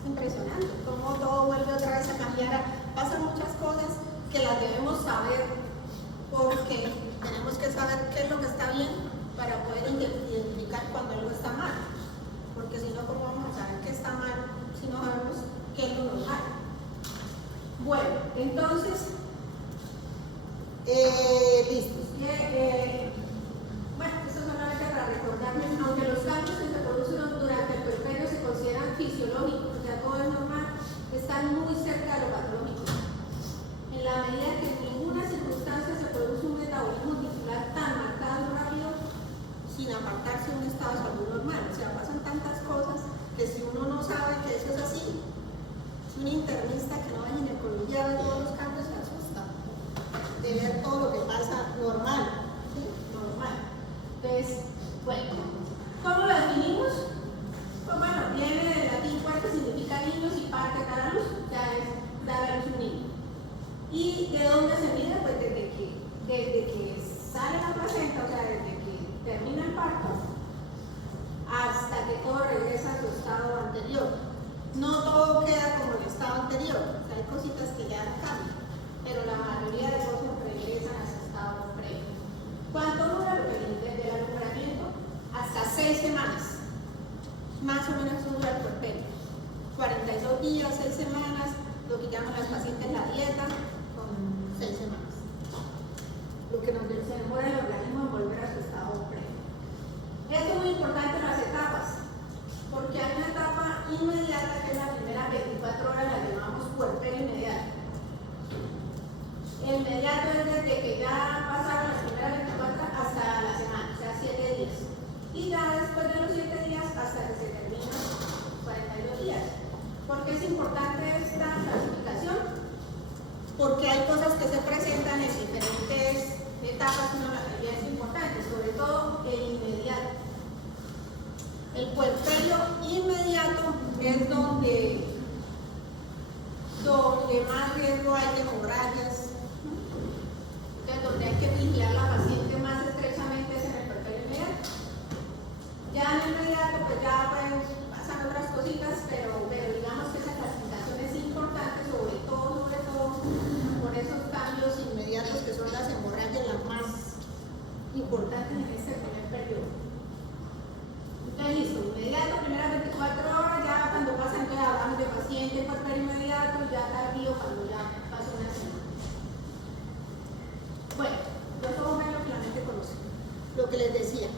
Es impresionante cómo todo vuelve otra vez a cambiar. Pasan muchas cosas que las debemos saber porque tenemos que saber qué es lo que está bien para poder identificar cuando algo está mal. Porque si no, ¿cómo vamos a saber qué está mal si no sabemos qué es lo normal? Bueno, entonces, listos. Bueno, esto solamente para recordarles, aunque los cambios que se producen durante el puerperio se consideran fisiológicos, o sea, todo es normal, están muy cerca de lo patológico. En la medida que en ninguna circunstancia se produce un metabolismo tisular tan marcado y rápido sin apartarse de un estado de salud normal. O sea, pasan tantas cosas que si uno no sabe que eso es así, si un internista que no va a ginecología ve todos los cambios se asusta de ver todo lo que pasa normal. ¿Sí? Normal. Entonces, bueno, ¿cómo lo definimos? Pues bueno, viene del latín puer, que significa niños, y parte dar a luz, ya es dar a luz un niño. ¿Y de dónde se mide? Pues desde que sale la placenta, o sea, desde que termina el parto, hasta que todo regresa a su estado anterior. No todo queda como el estado anterior, o sea, hay cositas que ya cambian, pero la mayoría de cosas regresan a su estado previo. ¿Cuánto dura desde el alumbramiento? Hasta 6 semanas. Más o menos dura el puerperio. 42 días, 6 semanas, lo que llaman las pacientes la dieta, con 6 semanas. Lo que nos demora el organismo en volver a su estado previo. Esto es muy importante en las etapas, porque hay una etapa inmediata que es la primera 24 horas, la llamamos puerperio inmediato. El inmediato es desde que ya pasaron las primeras 24 hasta la semana, o sea, 7 días. Y ya después de los 7 días hasta que se termina 42 días. ¿Por qué es importante esta clasificación? Porque hay cosas que se presentan en diferentes etapas, una mayoría es importante, sobre todo el inmediato. El puerperio inmediato es donde más riesgo hay de hemorragias, donde hay que vigilar a la paciente más estrechamente es en el puerperio inmediato. Ya en el inmediato, pues ya pueden pasar otras cositas, pero digamos que esa clasificación es importante, sobre todo por esos cambios inmediatos que son las hemorragias las más importantes en este primer periodo. Entonces, listo, inmediato, primeras 24 horas, ya cuando pasan, entonces hablamos de paciente puerperio inmediato, ya tardío cuando ya pasó una semana. Bueno, los ojos ven lo que la mente conoce. Lo que les decía.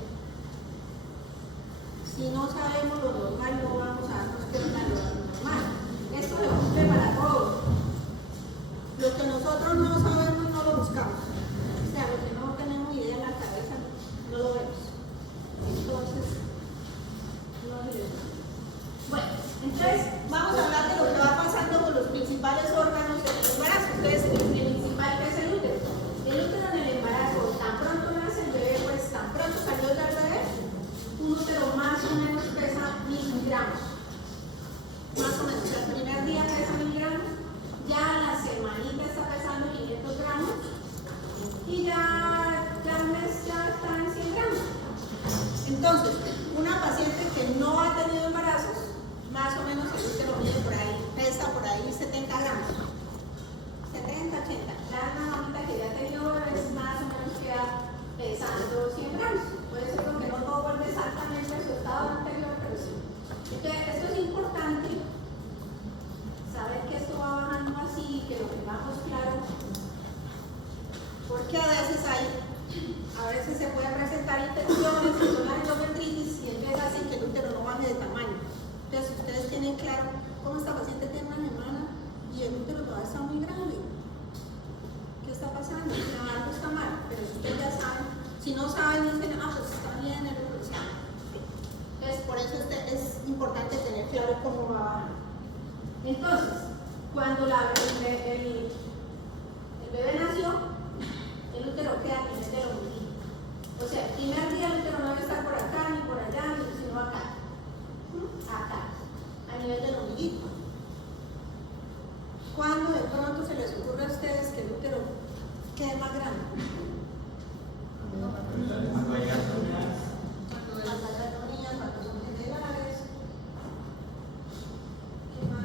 Si no sabemos lo normal, no vamos a darnos cuenta de lo normal. Esto se cumple para todos. Lo que nosotros no sabemos, no lo buscamos. O sea, lo que no tenemos idea en la cabeza, no lo vemos. Entonces, no lo vemos. Bueno, entonces, vamos a hablar de lo que va pasando con los principales órganos del embarazo. Entonces, el principal que es el útero. El útero en el embarazo, tan pronto nace el bebé, pues tan pronto salió del bebé, un útero más o menos pesa 1000 gramos. Más o menos, el primer día pesa 1000 gramos, ya la semanita está pesando 500 gramos y ya al mes ya está en 100 gramos. Entonces, una paciente que no ha tenido embarazos, más o menos el útero mide por ahí, pesa por ahí 70 gramos. 70, 80. Ya una mamita que ya ha tenido es más o menos queda pesando 100 gramos. Puede ser que no todo vuelve exactamente a su estado anterior, pero sí. Entonces, esto es importante, saber que esto va bajando así y que lo tengamos claro, porque a veces se puede presentar infecciones, que son las endometritis, y empieza así que el útero no baje de tamaño. Entonces, ustedes tienen claro cómo esta paciente tiene una semana y el útero todavía está muy grande. ¿Qué está pasando? Algo está mal, pero ustedes ya saben. Si no saben, dicen, pues está bien, el útero está mal. Entonces, por eso es importante tener claro cómo va a bajar. Entonces, cuando el bebé nació, el útero queda a nivel del ombligo. O sea, el primer día el útero no debe estar por acá, ni por allá, sino acá. Acá, a nivel del ombligo. ¿Cuándo de pronto se les ocurre a ustedes que el útero quede más grande? Cuando hay atonías, cuando son generales. ¿Qué más?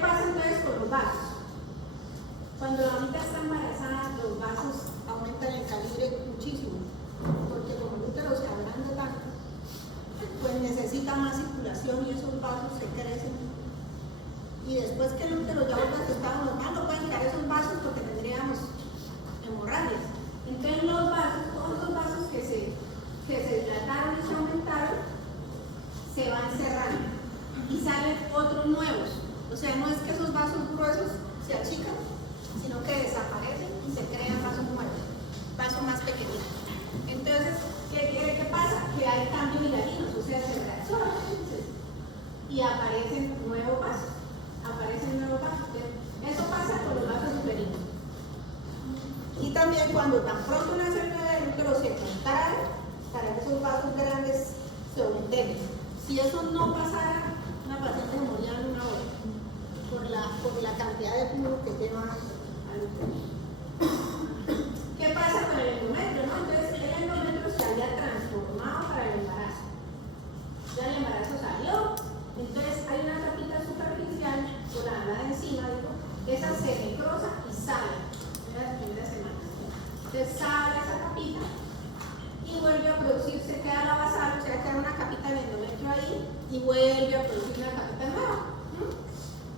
pasa entonces con los vasos? Cuando la mamita está embarazada, los vasos aumentan el calibre muchísimo, porque como el útero se agranda tanto, pues necesita más circulación y esos vasos se crecen. Y después que el útero ya vuelva a su estado normal, no pueden quedar esos vasos porque tendríamos hemorragias. Entonces los vasos, todos los vasos que se dilataron y se aumentaron, se van cerrando y salen otros nuevos. O sea, no es que esos vasos gruesos se achican, sino que desaparecen y se crean vasos nuevos, vasos más pequeños. Entonces, ¿qué pasa? Que hay cambios hilarinos, o sea, se reabsorben y aparecen nuevos vasos. Eso pasa con los vasos uterinos. Y también cuando tan pronto nace el bebé, el útero se contrae para que esos vasos grandes se aumenten. Si eso no pasara, una paciente moría en una hora por la cantidad de flujo que lleva al útero. ¿Qué pasa con el endometrio? ¿No? Entonces el endometrio se había transformado para el embarazo. Ya el embarazo salió, entonces hay una capita superficial por la encima, digo, esa se necrosa y sale en las primeras semanas. Entonces sale esa capita y vuelve a producirse, queda la basal, o sea, queda una capita de endometrio ahí y vuelve a producir una capita nueva.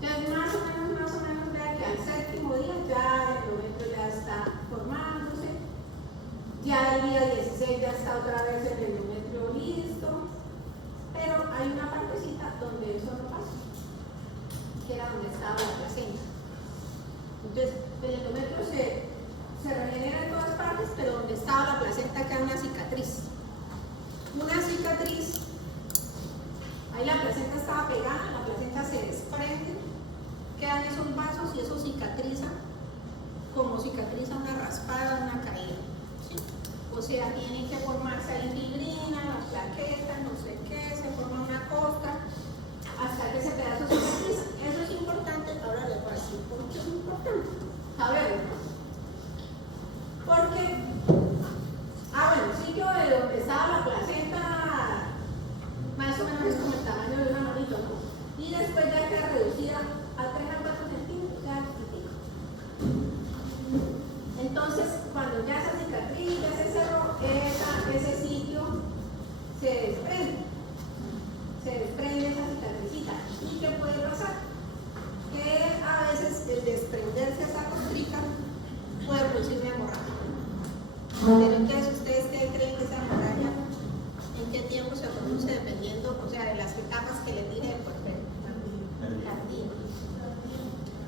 Entonces más o menos vea que al séptimo día ya el endometrio ya está formándose, ya el día 16 ya está otra vez el endometrio listo, pero hay una partecita donde eso no pasa, que era donde estaba la placenta. Entonces el endometrio se regenera en todas partes, pero donde estaba la placenta queda una cicatriz. Ahí la placenta estaba pegada, la placenta se desprende, quedan esos vasos y eso cicatriza como cicatriza una raspada, una caída. ¿Sí? O sea, tienen que formarse ahí fibrina, las plaquetas, no sé qué, se forma una costra, hasta que ese pedazo se cicatriza. Eso es importante, ahora les voy a decir por qué es importante. A ver, porque, el sitio de donde estaba la placenta, más o menos es como el tamaño de una manito, ¿no? Y después ya queda reducida a 3 a 4 centímetros, ya chiquitico. Entonces, cuando ya esa cicatriz ya se cerró, ese sitio se desprende esa cicatricita. ¿Y qué puede pasar? Que a veces el desprenderse esa costrica puede producir una hemorragia. Pero entonces, ¿ustedes qué creen que esa hemorragia en qué tiempo se produce? Dependiendo, o sea, de las etapas que les dije del puerperio.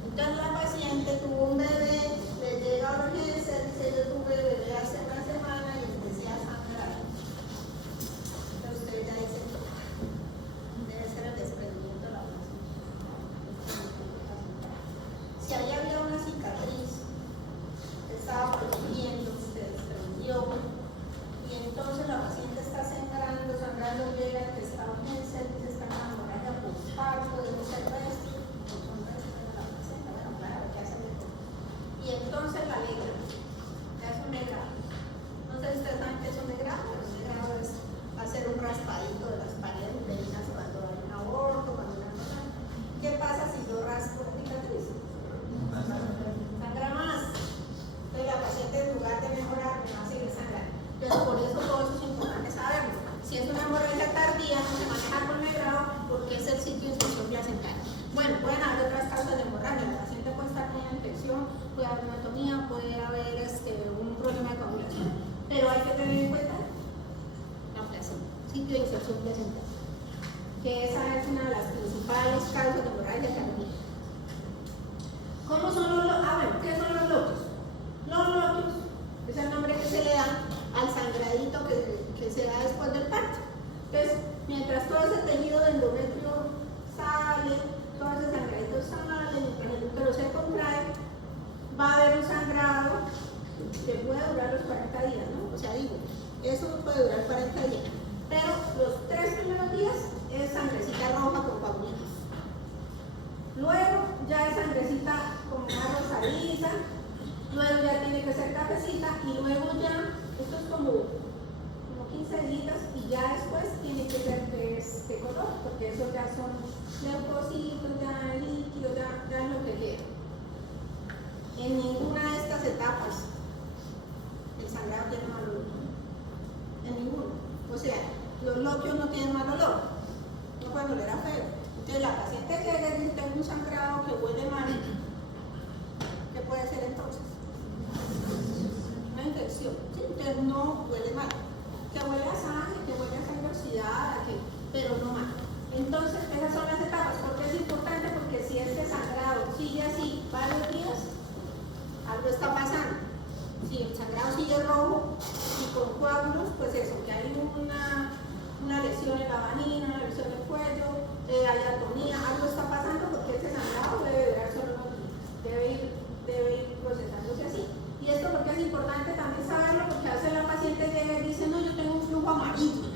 Entonces la paciente tuvo un bebé, le llega a urgencia, dice: yo tuve bebé hace una semana y empecé a sangrar. Entonces usted ya dice, debe ser el desprendimiento de la placenta. Si ahí había una cicatriz que estaba protegiendo, se desprendió, y entonces la paciente está sangrando, llega que está a urgencia, dice: está con hemorragia por parto, debe ser resto. Y entonces la negra, es un negrado. No sé si ustedes saben qué es un negrado, pero un negrado es hacer un raspadito de las paredes uterinas cuando hay un aborto, cuando hay una cosa. ¿Qué pasa si yo raspo la cicatriz? Sangra más. Entonces la paciente, en lugar de mejorar, me va a seguir sangrando. Entonces por eso todo eso es importante saberlo. Si es una hemorragia tardía, no se maneja con negrado porque es el sitio de infección placental. Bueno, pueden haber otras causas de hemorragia. La paciente puede estar con una infección, puede haber anatomía, puede haber un problema de coagulación. Pero hay que tener en cuenta la placenta, sitio de infección placental, que esa es una de las principales causas de hemorragia tardía. ¿Cómo son los loquios? ¿Qué son los loquios? Los loquios es el nombre que se le da al sangradito que se da después del parto. Entonces, mientras todo ese tejido de endometrio sale, todo ese sangradito sale, mientras el útero se contrae, va a haber un sangrado que puede durar los 40 días, ¿no? O sea, digo, eso puede durar 40 días, pero los 3 primeros días es sangrecita roja con coágulos. Luego ya es sangrecita como una rosadiza, luego ya tiene que ser cafecita y luego ya, esto es como 15 días y ya después tiene que ser de este color, porque eso ya son leucocitos, ya líquidos, ya no huele mal. Que huele a sangre, que huele a sangrosidad, pero no mal. Entonces, esas son las etapas. ¿Por qué es importante? Porque si este sangrado sigue así varios días, algo está pasando. Si el sangrado sigue rojo y con coágulos, pues eso, que hay una lesión en la vagina, una lesión en el cuello, hay atonía, algo está pasando porque ese sangrado debe durar solo unos días, debe ir procesándose así. Y esto porque es importante también saberlo, porque a veces la paciente llega y dice, no, yo tengo un flujo amarillo.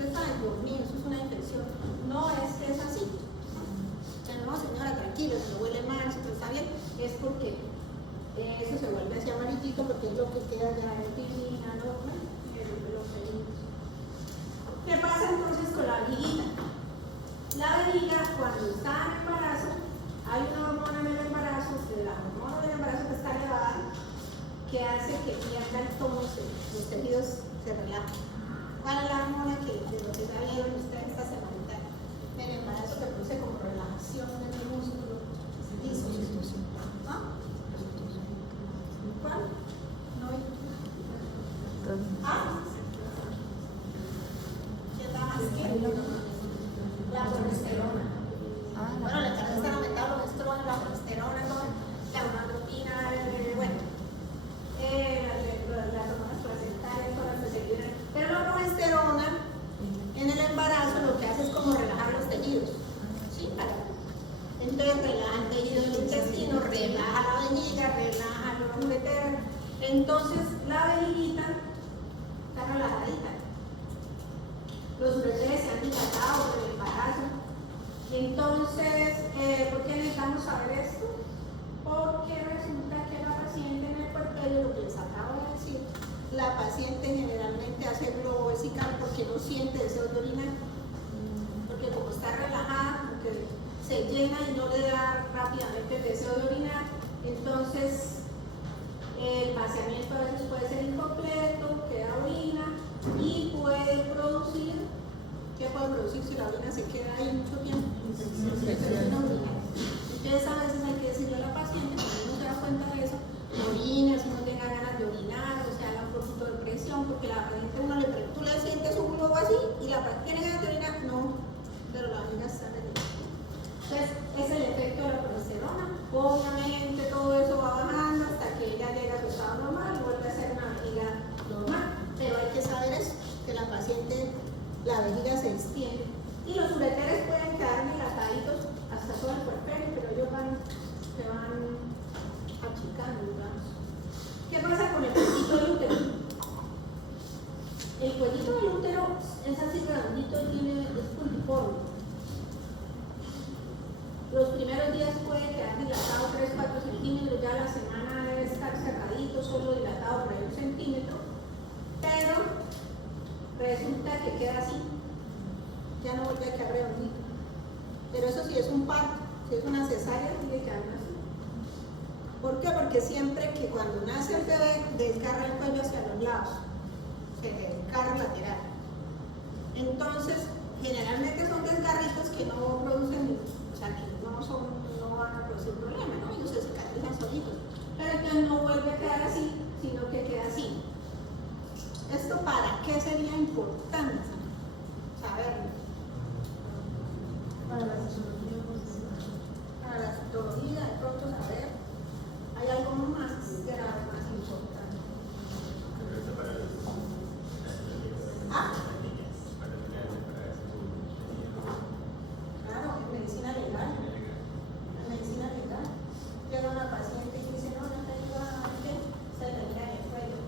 Entonces, ay, Dios mío, eso es una infección. No, es así. O sea, no, señora, tranquila, si no huele mal, si no está bien, es porque eso se vuelve así amarillito, porque es lo que queda ya de pirina, ¿no? ¿Qué pasa entonces con la vejiga? La vejiga, cuando está en embarazo, hay una hormona en el embarazo, la hormona del embarazo que está elevada, que hace que pierda el tono, los tejidos se relajan. ¿Cuál es la hormona que de lo que ya vieron ustedes esta semanita? El embarazo que produce como relajación en el músculo. ¿Ah? ¿Cuál? No. ¿Ah? ¿Qué da más que? La progesterona. Bueno, le parece estar aumentado la progesterona, la progesterona, la gonadotropina, bueno, las hormonas placentarias, todas las que se liberan. Pero la progesterona en el embarazo lo que hace es como relajar los tejidos. ¿Sí? Entonces relaja el tejido del intestino, relaja la vejiga, relaja los ureteros. Entonces la vejiguita está relajadita. Los ureteros se han dilatado por el embarazo. Entonces, ¿por qué necesitamos saber esto? Porque resulta que la paciente en el puerperio, lo que les acabo de decir, la paciente generalmente hace globo vesical porque no siente deseo de orinar. Porque como está relajada, como que se llena y no le da rápidamente el deseo de orinar, entonces el vaciamiento a veces puede ser incompleto, queda orina y puede producir, ¿qué puede producir si la orina se queda ahí mucho tiempo? Entonces a veces hay que decirle a la paciente, cuando uno se da cuenta de eso, orina, si no tenga ganas de orinar, o sea, haga un poquito de presión, porque la paciente tú le sientes un globo así y la paciente tiene ganas de orinar, no, pero la vejiga está relajada. Entonces, es el efecto de la progesterona. Obviamente todo eso va bajando hasta que ella llega a su estado normal y vuelve a ser una vejiga normal. Pero hay que saber eso, que la paciente, la vejiga se extiende. Y los ureteres pueden quedar dilataditos hasta todo el puerperio, pero ellos se van achicando, digamos. ¿Qué pasa con el cuellito del útero? El cuellito del útero es así redondito y es puntiforme. Los primeros días puede quedar dilatado 3-4 centímetros, ya la semana debe estar cerradito, solo dilatado por ahí 1 centímetro, pero resulta que queda así, ya no vuelve a quedar redondito. Pero eso sí es un parto, si es una cesárea, tiene que quedar así. ¿Por qué? Porque siempre que cuando nace el bebé, desgarra el cuello hacia los lados, se desgarra lateral. Entonces, generalmente son desgarritos que no producen, o sea, que no van a producir problema, ¿no? Ellos se cicatrizan solitos. Pero entonces no vuelve a quedar así, sino que queda así. ¿Esto para qué sería importante saberlo? Para la citología, de pronto saber, hay algo más grave, más importante. ¿Ah? Claro, en medicina legal. En medicina legal. Llega una paciente y dice, no, no te ayuda a qué, se le cae el cuello.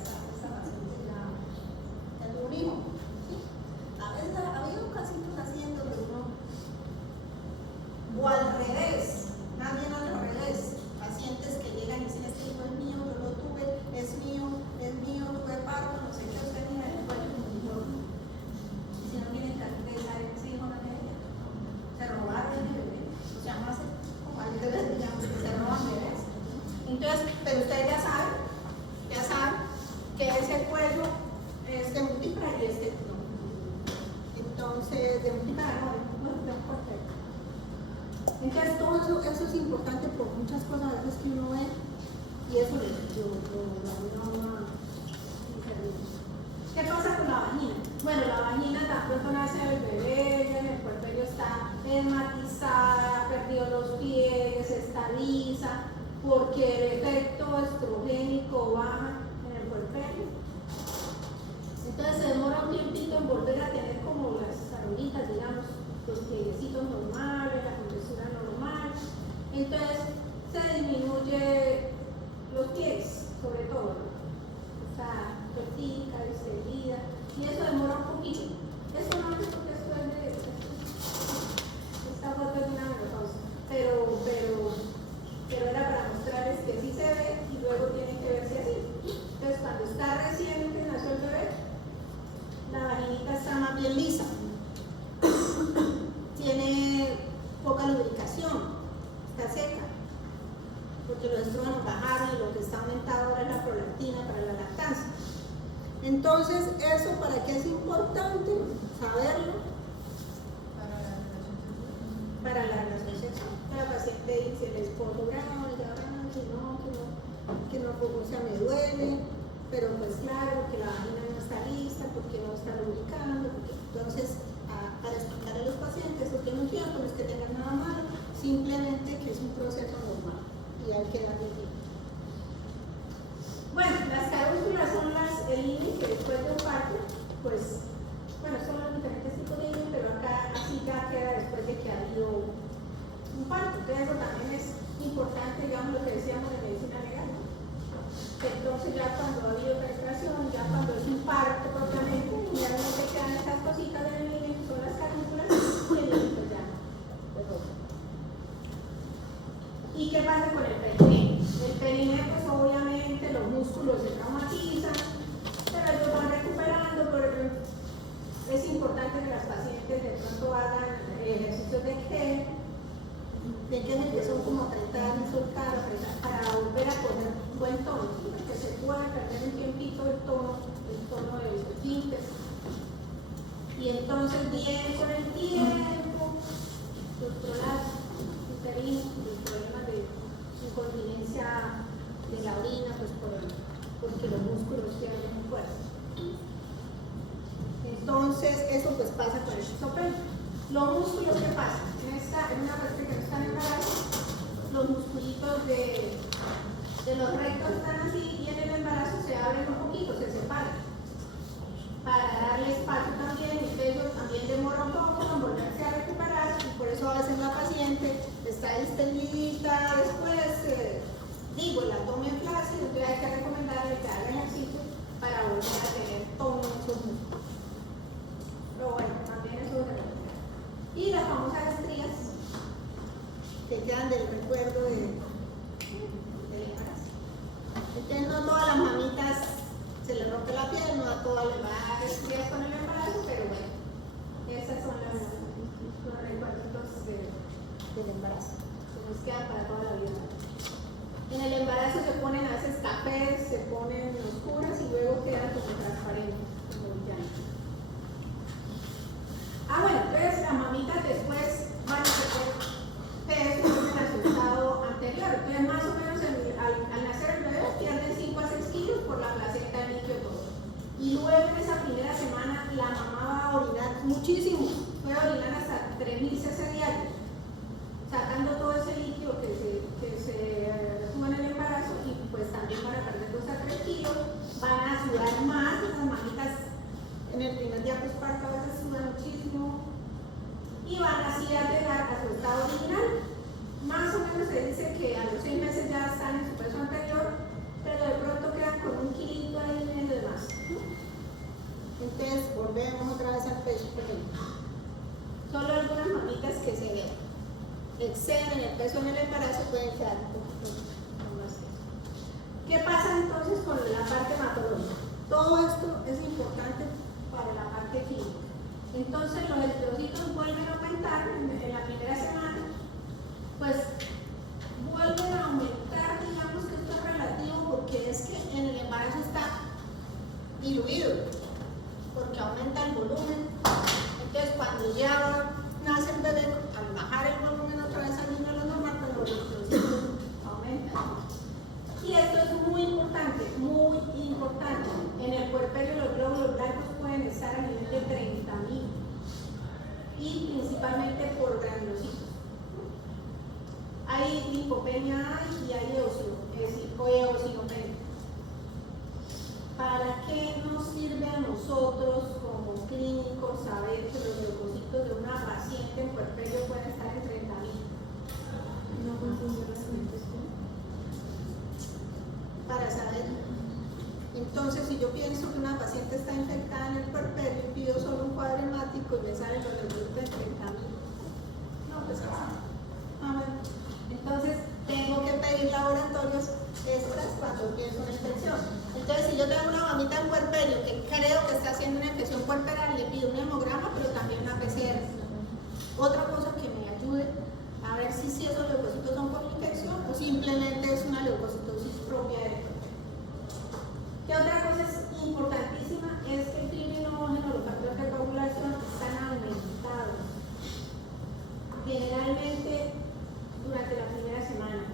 Esta paciente ya tuvo un hijo. ¿Sí? A veces ha habido casitos haciendo, pero no. O al revés, más bien al revés. Pacientes que llegan y dicen, este hijo es mío, yo lo tuve, es mío, tuve parto, no sé qué, usted mira el cuello y si no tienen cartera, ese hijo no es de ella. Se robaron el bebé. O sea, más como al bebé, digamos, que se roban bebés. Entonces, pero ustedes ya saben que ese cuello es de multípara y este no. Entonces, de multípara no, de un cuartel. Entonces, todo eso es importante por muchas cosas a veces que uno ve Y eso le dio ¿Qué pasa con la vagina? Bueno, la vagina tan pronto nace el bebé, ya en el puerperio está esmatizada, perdió los pliegues, está lisa, porque el efecto estrogénico baja en el puerperio. Entonces se demora un tiempito en volver a tener como las arruguitas, digamos, los plieguecitos normales, la contextura normal. Entonces se disminuye los pliegues, sobre todo, ¿no? O sea, cortica, extendida, y eso demora un poquito. Eso no es porque esto es de esta foto es de una menopausa, pero era para mostrarles que sí se ve y luego tiene que verse así. Entonces, cuando está recién que nació el bebé, la vaginita está más bien lisa, tiene poca lubricación, está seca, porque los estrógenos bajaron y lo que está aumentado ahora es la prolactina para la lactancia. Entonces, ¿eso para qué es importante saberlo? Para la relación sexual. La paciente dice, el esposo grave, que no, o sea, me duele, pero pues claro, que la vagina no está lista, porque no está lubricando, porque entonces, para explicarle a los pacientes, esto tiene un tiempo, no es que tengan nada malo, simplemente que es un proceso normal y hay que darle tiempo. Bueno, las carúnculas son el INE que después de un parto, pues, bueno, son los diferentes tipos de INE, pero acá así ya queda después de que ha habido un parto. Entonces eso también es importante, digamos, lo que decíamos de medicina legal, ¿no? Entonces ya cuando ha habido penetración, ya cuando es un parto propiamente, generalmente quedan estas cositas del INE, que son las carúnculas, y el INE pues ya, ¿Y qué pasa con el periné? El periné, pues obviamente los músculos se traumatizan, pero ellos van recuperando, porque es importante que las pacientes de pronto hagan ejercicios de que son como apretar y soltar, para volver a coger un buen tono, ¿sí? Porque se puede perder un tiempito el tono de los esfínteres. Y entonces viene con el tiempo los prolapsos uterinos, los problemas de incontinencia de la orina, pues porque los músculos pierden fuerza. Entonces, eso pues pasa con el esquizofrénico. Los músculos, ¿qué pasa? En una parte que no están en embarazo, los musculitos de los rectos están así y en el embarazo se abren un poquito, se separan, para darle espacio también, y ellos también demora un poco en volverse a recuperar, y por eso a veces la paciente está distendidita, después el abdomen flácido, entonces hay que recomendarle que haga ejercicio para volver a tener tono en esos músculos. Pero bueno, también eso es de y las famosas estrías que quedan del recuerdo del embarazo. Entonces no todas las mamitas se les rompe la piel, no a todas les va a dar estrías con el embarazo, pero bueno, esas son los recuerdos del embarazo, que nos quedan para toda la vida. En el embarazo se ponen a veces cafés, se ponen oscuras y luego quedan como transparentes, como brillantes. Bueno, entonces las mamitas después van a perder peso en su estado anterior. Entonces más o menos al nacer el bebé pierden 5 a 6 kilos por la placenta del líquido todo. Y luego en esa primera semana la mamá va a orinar muchísimo, puede orinar hasta 3000 cc diarios, sacando todo ese líquido que se retuvo en el embarazo, y pues también van a perder 2 a 3 kilos, van a sudar más, las mamitas en el primer día posparto a veces sudan muchísimo y van así a llegar a su estado original. Más o menos se dice que a los 6 meses ya están en su peso anterior, pero de pronto quedan con un kilito ahí medio de más. Entonces volvemos otra vez al peso pequeño. Solo algunas mamitas que se exceden el peso en el embarazo pueden quedar un poquito más. ¿Qué pasa entonces con la parte hematológica? Todo esto es importante para la parte clínica. Entonces los eritrocitos vuelven a aumentar en la primera semana, pues vuelven a aumentar, digamos que esto es relativo porque es que en el embarazo está diluido, porque aumenta el volumen. Entonces cuando ya nace el bebé, al bajar el volumen otra vez al nivel normal, pues los eritrocitos aumentan. Y esto es linfopenia hay y hay eosinopenia. ¿Para qué nos sirve a nosotros como clínicos saber que los leucocitos de una paciente en puerperio pueden estar en 30.000? No confundir las mentes. Para saber. Entonces, si yo pienso que una paciente está infectada en el puerperio y pido solo un cuadro hemático y me salen los leucocitos en 30.000. No, pues así. Bueno. Entonces, tengo que pedir laboratorios extras cuando empiezo una infección. Entonces, si yo tengo una mamita en puerperio que creo que está haciendo una infección puerperal, le pido un hemograma, pero también una PCR. Otra cosa que me ayude a ver si esos leucocitos son por infección o simplemente es una leucocitosis propia del puerperio. ¿Qué otra cosa es importantísima? Es que el criminógeno, los factores de coagulación están aumentados. Generalmente durante la primera semana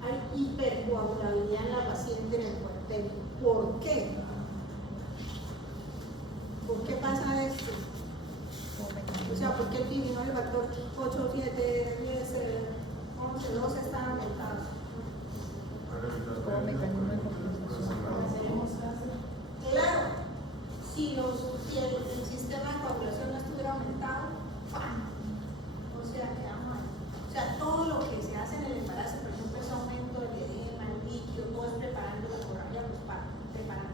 hay hipercoagulabilidad en la paciente en el puerperio. ¿Por qué? ¿Por qué pasa esto? O sea, ¿por qué el criminógeno, el factor 8, 7, 10, 11, 12 están aumentados? Como mecanismo de compensación. Claro, si el sistema de coagulación no estuviera aumentado, o sea, queda mal. O sea, todo lo que se hace en el embarazo, por ejemplo, ese aumento del edema, el líquido, todo es preparando la hemorragia, pues para preparar.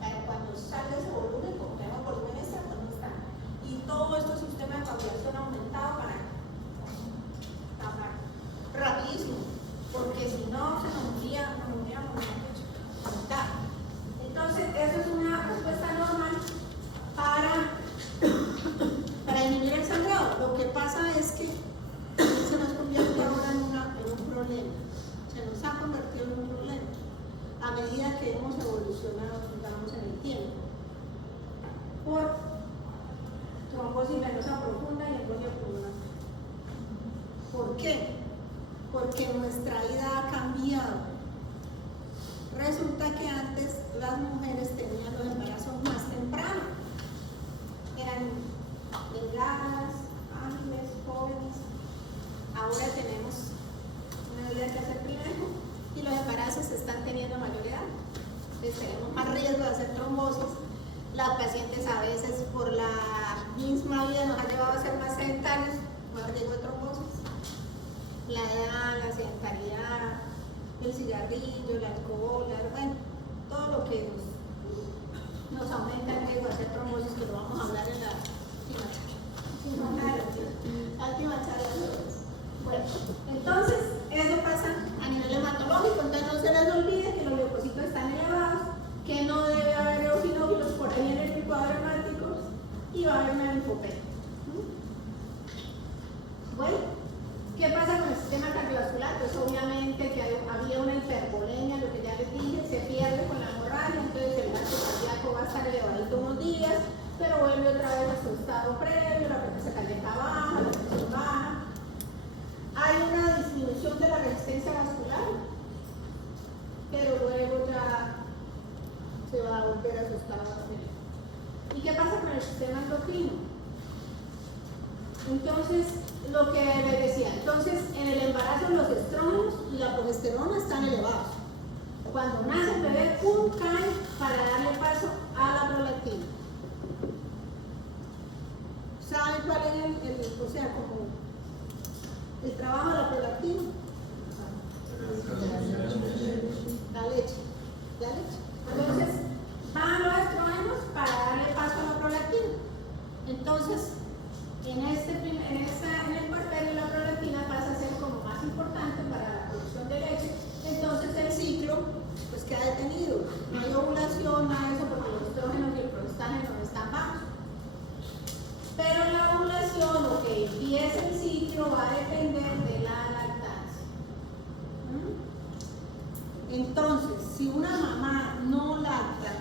Para cuando salga ese volumen, como tenemos volumen extra, pues no está. Y todo este sistema de coagulación aumentado para tapar rapidísimo, porque si no se nos moría. Entonces, eso es una respuesta normal para inhibir el sangrado. Lo que pasa es que se nos convierte ahora en un problema. Se nos ha convertido en un problema a medida que hemos evolucionado, digamos, en el tiempo. Por trombosis venosa profunda y embolia pulmonar. ¿Por qué? Porque nuestra vida ha cambiado. Resulta que antes las mujeres tenían los embarazos más temprano. Eran delgadas, ágiles, jóvenes. Ahora tenemos una vida que hacer primero y los embarazos se están teniendo a mayor edad. Entonces tenemos más riesgo de hacer trombosis. Las pacientes a veces por la misma vida nos ha llevado a ser más sedentarios, mayor riesgo de trombosis. La edad, la sedentariedad, el cigarrillo, el alcohol, bueno, todo lo que nos aumenta el riesgo de hacer trombosis, que lo vamos a hablar en la última charla. Bueno, entonces, eso pasa a nivel hematológico, entonces no se les olvide que los leucocitos están elevados, que no debe haber eosinófilos por ahí en el cuadro hemático y va a haber una linfopenia. Bueno, ¿qué pasa con el sistema cardiovascular? Pues obviamente que había una hipervolemia, lo que ya les dije, se pierde con la hemorragia, entonces el gasto cardíaco va a estar elevadito unos días, pero vuelve otra vez a su estado previo, la frecuencia cardíaca baja, la presión baja. Hay una disminución de la resistencia vascular, pero luego ya se va a volver a su estado previo. ¿Y qué pasa con el sistema endocrino? Entonces, lo que les decía, entonces en el embarazo los estrógenos y la progesterona están elevados. Cuando nace el bebé, caen para darle paso a la prolactina. ¿Saben cuál es o sea, como el trabajo de la prolactina? La leche. Entonces, van los estrógenos para darle paso a la prolactina. Entonces, en el puerperio la prolactina pasa a ser como más importante para la producción de leche, entonces el ciclo pues queda detenido, no hay ovulación, nada de eso, porque los estrógenos y el progestágeno están bajos. Pero la ovulación o que empiece el ciclo va a depender de la lactancia. Entonces, si una mamá no lacta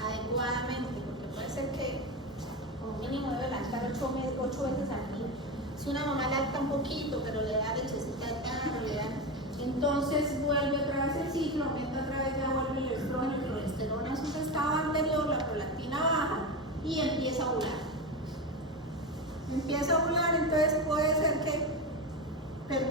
adecuadamente, porque puede ser que como mínimo debe lactar 8 veces al día. Si una mamá lacta un poquito, pero le da lechecita de tarro, entonces vuelve otra vez el ciclo, aumenta otra vez, ya vuelve el estrógeno, la progesterona en su estado anterior, la prolactina baja y empieza a ovular. Entonces puede ser que, pero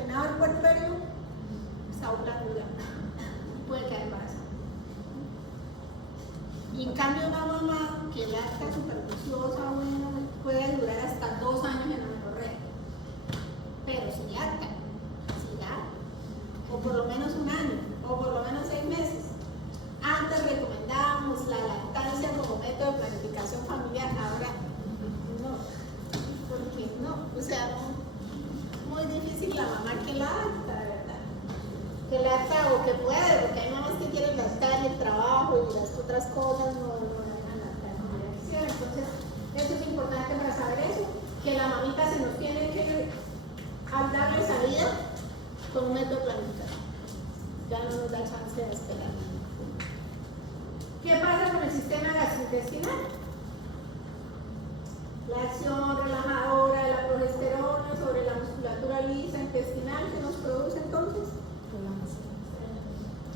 que el acta superficiosa, bueno, puede durar hasta 2 años en amenorrea. Pero si acta, o por lo menos 1 año, o por lo menos 6 meses. Antes recomendábamos la lactancia como método de planificación familiar, ahora no. ¿Por qué no? O sea, muy difícil la mamá que la acta, de verdad. Que la acta o que puede, porque hay mamás que quieren lactar y el trabajo y las otras cosas no dejan lactar. Entonces, eso es importante para saber eso, que la mamita se nos tiene que darle salida con un método de planificación. Ya no nos da chance de esperar. ¿Qué pasa con el sistema gastrointestinal? La acción relajadora de la progesterona sobre la musculatura lisa intestinal que nos produce entonces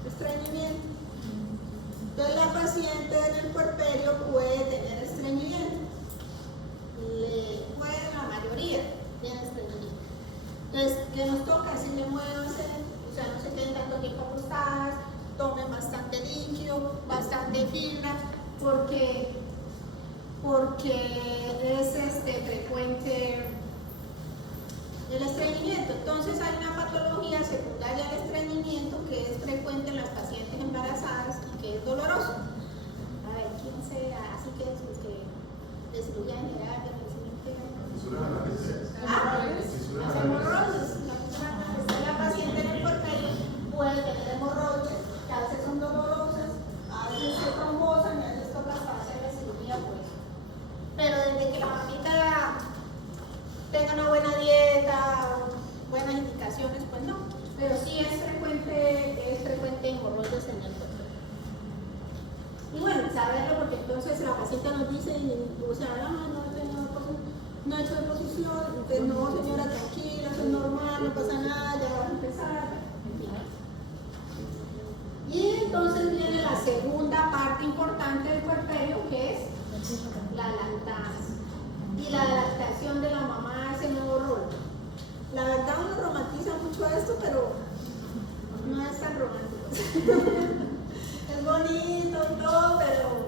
estreñimiento. Entonces la paciente en el puerperio puede tener estreñimiento. Puede la mayoría tiene estreñimiento. Entonces, ¿qué nos toca? Decirle muévanse, o sea, no se queden tanto tiempo acostadas, tomen bastante líquido, bastante fibra, porque es frecuente el estreñimiento. Entonces hay una patología secundaria al estreñimiento que es frecuente en las pacientes embarazadas y que es doloroso. A ver, ¿quién será? Así que es de cirugía general, de las hemorroides. La paciente en el puerperio puede tener hemorroides, que a veces son dolorosas, a veces se trombosan y a veces toca hasta hacer la cirugía por eso. Pero desde que la mamita tenga una buena dieta, buenas indicaciones, pues no. Pero sí es frecuente hemorroides en el puerperio. Y bueno, saberlo porque entonces la paciente nos dice, o sea, no he hecho deposición, entonces no, señora, tranquila, eso es normal, no pasa nada, ya va a empezar. Y entonces viene la segunda parte importante del puerperio, que es la lactancia. Y la adaptación de la mamá a ese nuevo rol. La verdad uno romantiza mucho esto, pero no es tan romántico. Es bonito y todo, pero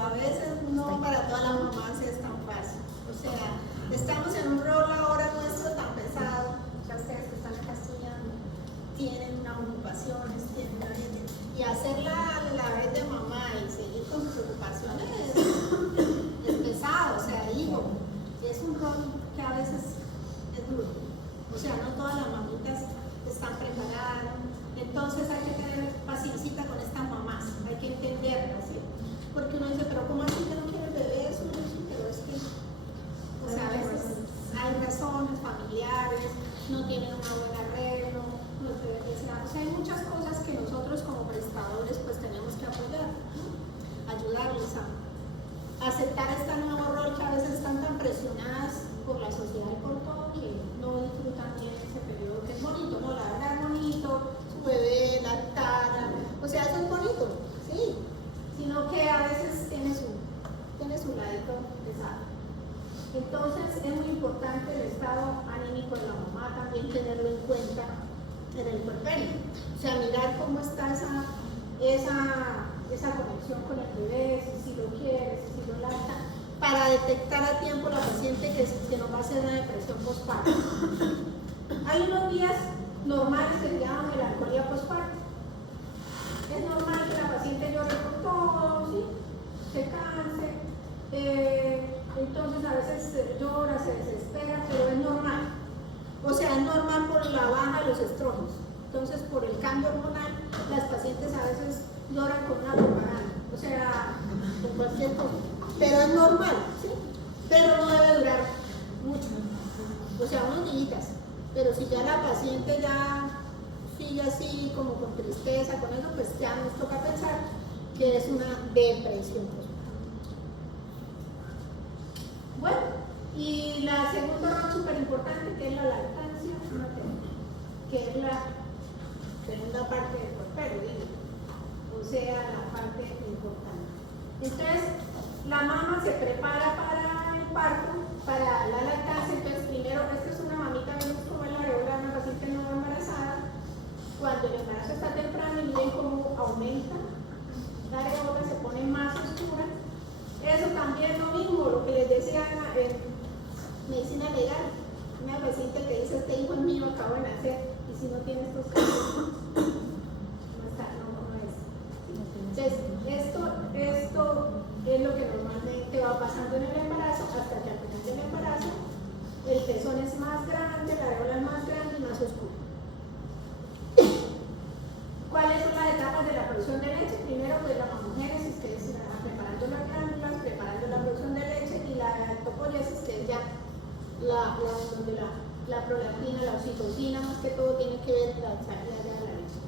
a veces no para todas las mamás es tan fácil. O sea, estamos en un rol ahora nuestro tan pesado. Ya ustedes que están acá estudiando tienen unas ocupaciones, tienen una vida, y hacerla a la vez de mamá y seguir con sus ocupaciones es pesado. O sea, digo, es un rol que a veces es duro. O sea, no todas las mamitas están preparadas. Entonces hay que tener paciencia con estas mamás, hay que entenderlas, ¿sí? Porque uno dice, pero ¿cómo así que no quiere el bebé? Eso no es, pero es que, o sea, a veces hay razones familiares, no tienen una buena arreglo, no te desean. O sea, hay muchas cosas que nosotros como prestadores pues tenemos que apoyar, ¿no? Ayudarles a aceptar este nuevo rol que a veces están tan presionadas por la sociedad y por todo que no disfrutan bien ese periodo que es bonito, ¿no? La verdad es bonito, su bebé, lactar, o sea, eso es bonito, sí, sino que a veces tiene su ladito pesado. Entonces es muy importante el estado anímico de la mamá, también tenerlo en cuenta en el puerperio, o sea, mirar cómo está esa conexión con el bebé, si lo quiere, si lo lacta, para detectar a tiempo la paciente que nos va a hacer una depresión postparto. Hay unos días normales que se llaman melancolía postparto. Es normal que la paciente llore por todo, ¿sí? Se canse, entonces a veces llora, se desespera, pero es normal. O sea, es normal por la baja de los estrógenos. Entonces, por el cambio hormonal, las pacientes a veces lloran con una propaganda, o sea, con cualquier cosa. Pero es normal, ¿sí? Pero no debe durar mucho, o sea, unos días. Pero si ya la paciente ya sigue así, como con tristeza, con eso, pues ya nos toca pensar que es una depresión. Bueno, y la segunda rol súper importante, que es la lactancia materna, que es la segunda parte del puerperio, o sea, la parte importante. Entonces, la mamá se prepara para el parto, para la lactancia. Entonces, primero, esta es una mamita, vemos como en la areola, una paciente no embarazada. Cuando el embarazo está temprano y miren cómo aumenta la areola, se pone más oscura. en medicina legal, una paciente que dice, este hijo es mío, acabo de nacer, y si no tiene estos casos, no es. Entonces, esto es lo que normalmente va pasando en el embarazo, hasta que al final del embarazo el pezón es más grande, la areola es más grande y más oscura. ¿Cuáles son las etapas de la producción de leche? Primero, pues la mamogénesis, que es preparando las glándulas, preparando la producción de leche, y la galactopoiesis, que es ya donde la prolactina, la oxitocina, más que todo tiene que ver la salida de la leche.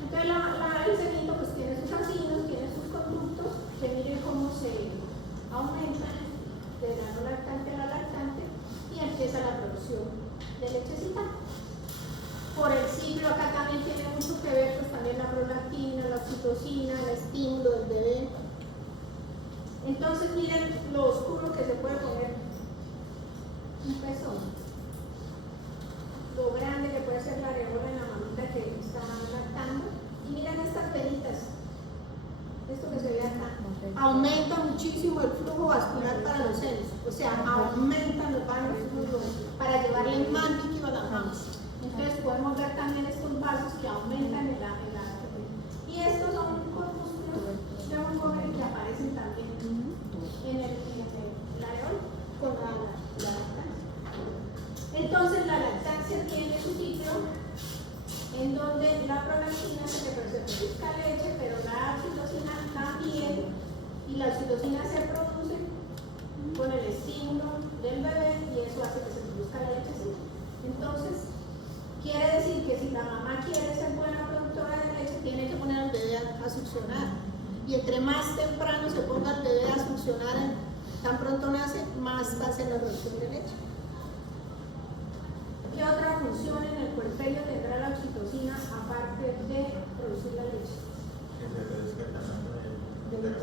Entonces el semito pues tiene sus asinos, tiene sus conductos, que miren cómo se aumentan de la no lactante a la lactante y empieza la producción de lechecita. Por el ciclo acá también tiene mucho que ver pues también la prolactina, la oxitocina, el estímulo del bebé. Entonces miren lo oscuro que se puede poner un pezón, lo grande que puede ser la areola en la mamita que está lactando, y miren estas pelitas, esto que se ve acá, aumenta muchísimo el flujo vascular para los senos, o sea, aumentan los vasos para llevarle más líquido a la mamá. Entonces podemos ver también estos vasos que aumentan en la y estos son corpúsculos de Montgomery que aparecen también en el areola con la lactancia. Entonces la lactancia tiene su ciclo en donde la prolactina se produzca leche, pero la oxitocina también, y la oxitocina se produce con el estímulo del bebé y eso hace que se produzca la lechecita. Entonces quiere decir que si la mamá quiere ser buena productora de leche, tiene que poner al bebé a succionar. Y entre más temprano se ponga el bebé a succionar, tan pronto nace, más va a ser la producción de leche. ¿Qué otra función en el puerperio tendrá la oxitocina aparte de producir la leche?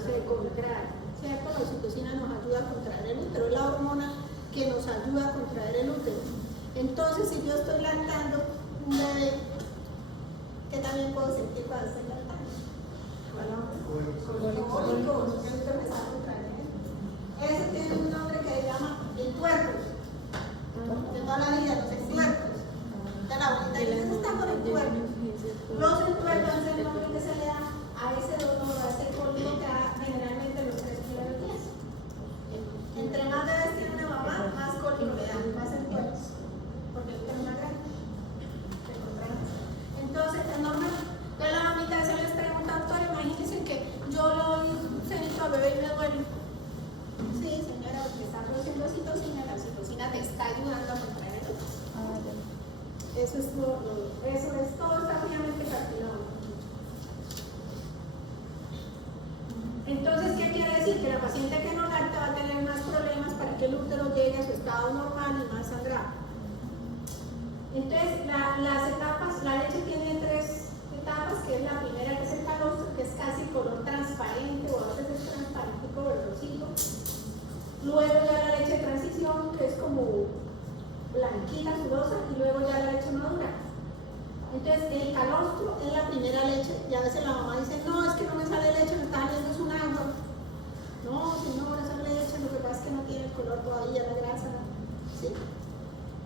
Se contrae, ¿cierto? La oxitocina nos ayuda a contraer el útero, es la hormona que nos ayuda a contraer el útero. Entonces, si yo estoy lactando un bebé, ¿qué también puedo sentir cuando estoy lactando? Cólicos. Ese tiene un nombre que se llama entuercos. De toda la vida, los entuercos. De la bonita iglesia está con entuercos. Los entuercos es el nombre que se le da a ese dolor, a ese cólico que da generalmente los 3 primeros días. Entre más bebés tiene una mamá, más cólico le dan, más entuercos. Porque el útero es más grande, se contrae. Entonces es normal. Entonces la mamita se les pregunta, doctor, imagínense que yo le doy un cenito al bebé y me duele. Sí, señora, porque está produciendo oxitocina, la oxitocina te está ayudando a contraer el útero. Eso es todo está fríamente calculado. Entonces, ¿qué quiere decir? Que la paciente que no lacta va a tener más problemas para que el útero llegue a su estado normal y más sangrado. Entonces, las etapas, la leche tiene 3 etapas, que es la primera, que es el calostro, que es casi color transparente, o a veces es transparente y verdosito. Luego ya la leche de transición, que es como blanquita, sudosa, y luego ya la leche madura. Entonces, el calostro es la primera leche, y a veces la mamá dice, no, es que no me sale leche, me está saliendo es un agua. No, señora, esa leche, lo que pasa es que no tiene el color todavía, la grasa, ¿sí?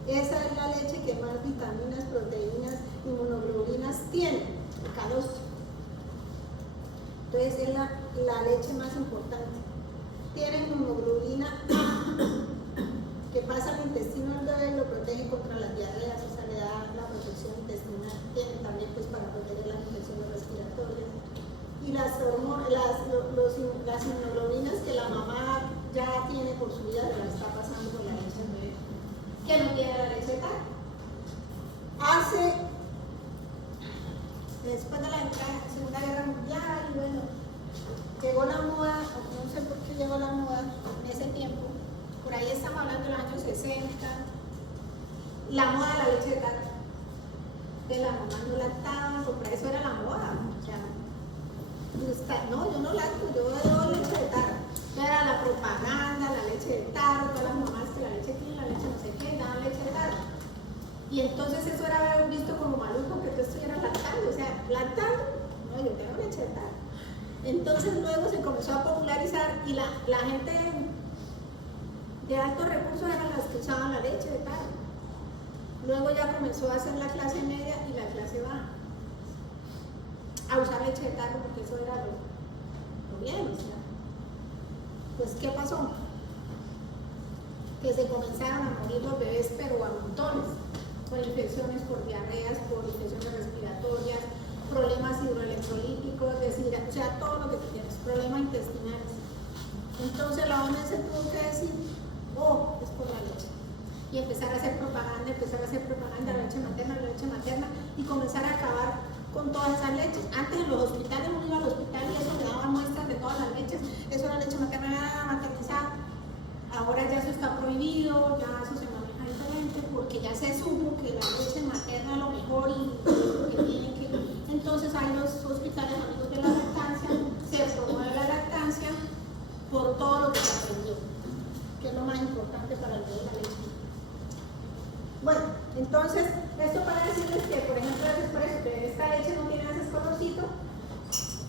Esa es la leche que más vitaminas, proteínas, inmunoglobulinas tiene, el calostro. Entonces es la leche más importante. Tiene inmunoglobulina que pasa al intestino del bebé y lo protege contra las diarreas, o sea, le da la protección intestinal. Tiene también pues para proteger las infecciones respiratorias. Y las inmunoglobulinas que la mamá ya tiene por su vida, se la está pasando por la leche del bebé, que no tiene la leche tal. Después de la Segunda Guerra Mundial, y bueno, llegó la moda, no sé por qué llegó la moda en ese tiempo, por ahí estamos hablando de los años 60, la moda de la leche de tarro, de la mamá no lactaban, porque eso era la moda, o sea, no, yo no lacto, yo doy leche de tarro. Era la propaganda, la leche de tarro, todas las mamás que la leche tiene, la leche no sé qué, daban leche de tarro. Y entonces eso era visto como maluco que tú estuvieras lactando, o sea, lactando, no, yo tengo leche de tarro. Entonces luego se comenzó a popularizar y la gente de alto recurso eran las que usaban la leche de tarro. Luego ya comenzó a hacer la clase media y la clase baja a usar leche de tarro porque eso era lo bien, o sea. Pues ¿qué pasó? Que se comenzaron a morir los bebés, pero a montones, por infecciones, por diarreas, por infecciones respiratorias, problemas hidroelectrolíticos, o sea, todo lo que tú tienes, problemas intestinales. Entonces la OMS tuvo que decir, oh, es por la leche. Y empezar a hacer propaganda, la leche materna, y comenzar a acabar con todas esas leches. Antes en los hospitales uno iba al hospital y eso le daban muestras de todas las leches, eso era leche materna maternizada. Ahora ya eso está prohibido, ya eso se maneja diferente, porque ya se supo que la leche materna es lo mejor y que tienen que. Entonces hay los hospitales amigos de la lactancia, se promueve la lactancia por todo lo que se aprendió, que es lo más importante para el bebé, la leche. Bueno, entonces, esto para decirles que, por ejemplo, después que esta leche no tiene ese colorcito,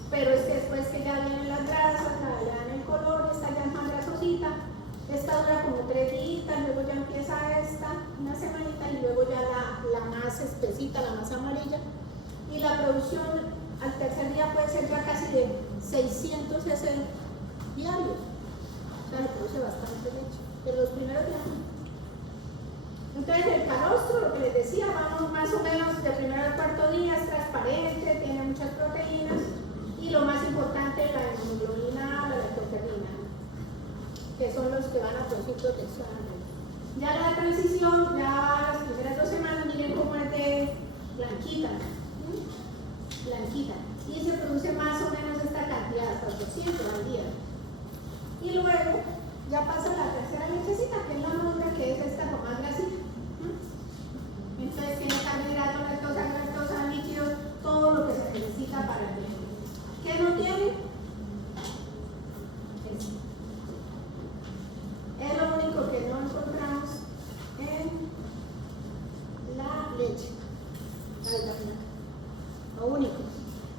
pero es que después que ya vienen las grasas, le dan el color, esta ya es más grasosita, esta dura como 3 días, luego ya empieza esta, una semanita, y luego ya la más espesita, la más amarilla, y la producción al tercer día puede ser ya casi de 600 cc diarios, o sea, le produce bastante leche, pero los primeros días no. Entonces el calostro, lo que les decía, vamos más o menos de primero al cuarto día, es transparente, tiene muchas proteínas y lo más importante, la hemoglobina, la lactoferrina, que son los que van a producir protección. Ya la transición, ya las primeras 2 semanas, miren cómo es de blanquita, y se produce más o menos esta cantidad, hasta 200 al día. Y luego ya pasa la tercera lechecita, que es la madura, que es esta con más grasita. Entonces tiene carbohidratos, lactosa, líquidos, todo lo que se necesita para el bebé. ¿Qué no tiene? Es lo único que no encontramos en la leche, la vitamina K. Lo único.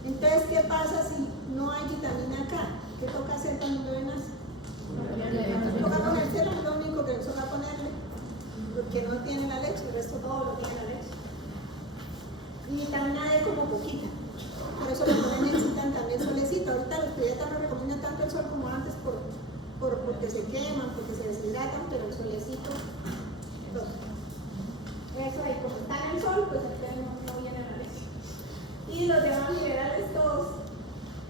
Entonces, ¿qué pasa si no hay vitamina K? ¿Qué toca hacer cuando un bebé nace? Toca ponérsela, es lo único que toca ponerle, porque no tiene la leche, el resto todo lo tiene la leche. Y vitamina D como poquita, por eso necesitan también solecito. Ahorita los pediatras no recomiendan tanto el sol como antes porque se queman, porque se deshidratan, pero el solecito toca. Eso ahí, como está en el sol, pues el bebé no viene a la leche. Y los demás minerales todos,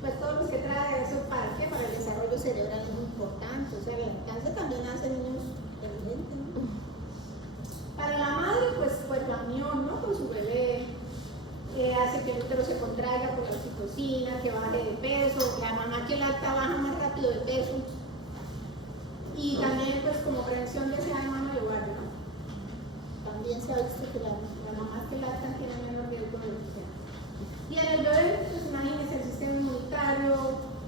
pues todos los que trae eso, ¿para qué? Para el desarrollo cerebral es muy importante, o sea, la lactancia también hace niños inteligentes, ¿no? Para la madre, pues la unión, ¿no? Con su bebé, hace que el útero se contraiga por la oxitocina, que baje de peso, la mamá que lacta baja más rápido de peso, y también pues como prevención de ese mano de hogar, ¿no? También se ha visto que las mamás que lactan tienen menos riesgo de enfermedad. Y en el bebé, pues imagínense el sistema inmunitario,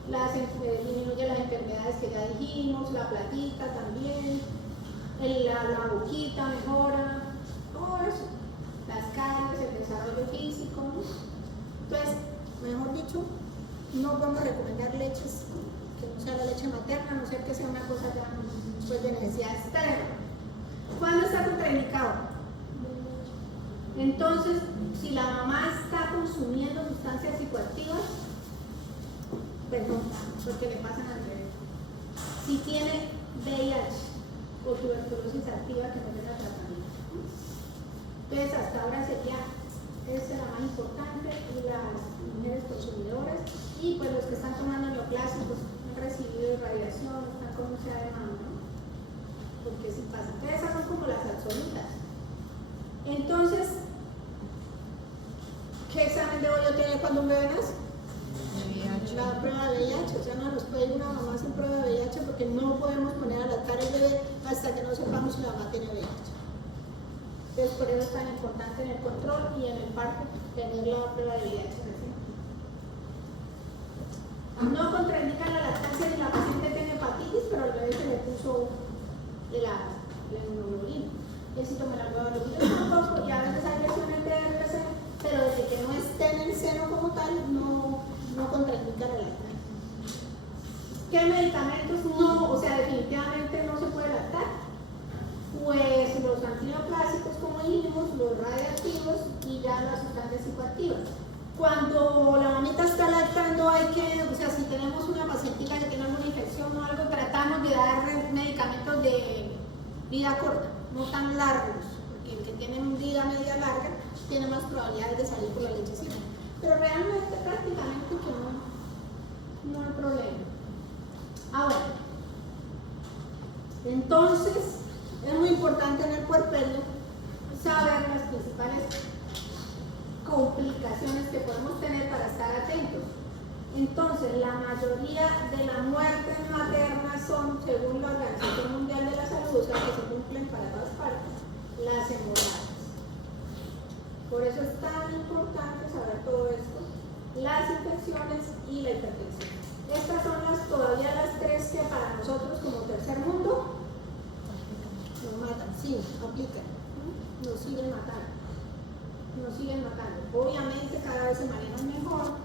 disminuye las enfermedades que ya dijimos, la platita también, la boquita mejora, todo eso, las caries, el desarrollo físico, ¿no? Entonces, mejor dicho, no vamos a recomendar leches que no sea la leche materna, a no ser que sea una cosa ya pues, de necesidad extrema. ¿Cuándo está contraindicado? Entonces, si la mamá está consumiendo sustancias psicoactivas, pues no, porque le pasan al bebé. Si tiene VIH o tuberculosis activa que no tenga tratamiento. Entonces, hasta ahora sería esa la más importante, y las mujeres consumidoras, y pues los que están tomando neoclásicos han recibido radiación, están con mucha demanda, ¿no? Porque sí pasa. Entonces, esas son como las absolutas. Entonces, ¿qué examen debo yo tener cuando un bebé nace? La prueba de VIH, o sea, no nos puede ir una mamá sin prueba de VIH porque no podemos poner a lactar el bebé hasta que no sepamos si la mamá tiene VIH. Entonces, por eso es tan importante en el control y en el parto tener la prueba de VIH recién. No contraindican la lactancia si la paciente tiene hepatitis, pero al bebé se le puso la inmunoglobulina. Y así toma la globulina tampoco, y a veces hay lesiones de RBC, pero desde que no esté en el seno como tal, no contraindica la lactancia. ¿Qué medicamentos no? O sea, definitivamente no se puede lactar. reproductivas. Cuando la mamita está lactando hay que, o sea, si tenemos una pacientita que tiene alguna infección o algo, tratamos de dar medicamentos de vida corta, no tan largos, porque el que tiene vida media larga tiene más probabilidades de salir por la lechecita. Pero realmente prácticamente que no hay problema. Ahora, entonces es muy importante en el puerperio saber las principales complicaciones que podemos tener para estar atentos. Entonces, la mayoría de las muertes maternas son, según la Organización Mundial de la Salud, o sea que se cumplen para todas partes, las hemorragias. Por eso es tan importante saber todo esto, las infecciones y la hipertensión. Estas son todavía las tres que para nosotros como tercer mundo nos matan, sí, aplican, nos siguen matando. Obviamente cada vez se manejan mejor,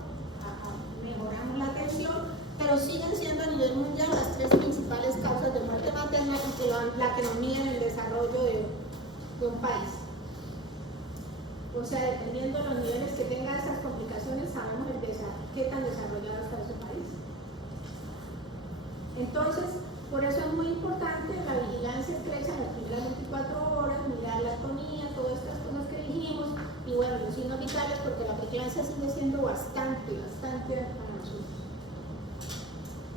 mejoramos la atención, pero siguen siendo a nivel mundial las tres principales causas de muerte materna y la que nos miden el desarrollo de un país. O sea, dependiendo de los niveles que tenga estas complicaciones, sabemos qué tan desarrollado está ese país. Entonces, por eso es muy importante la vigilancia estrecha en las primeras 24 horas, mirar la atonía, todas estas cosas que dijimos, y bueno, los signos vitales, porque la preeclampsia sigue siendo bastante para nosotros.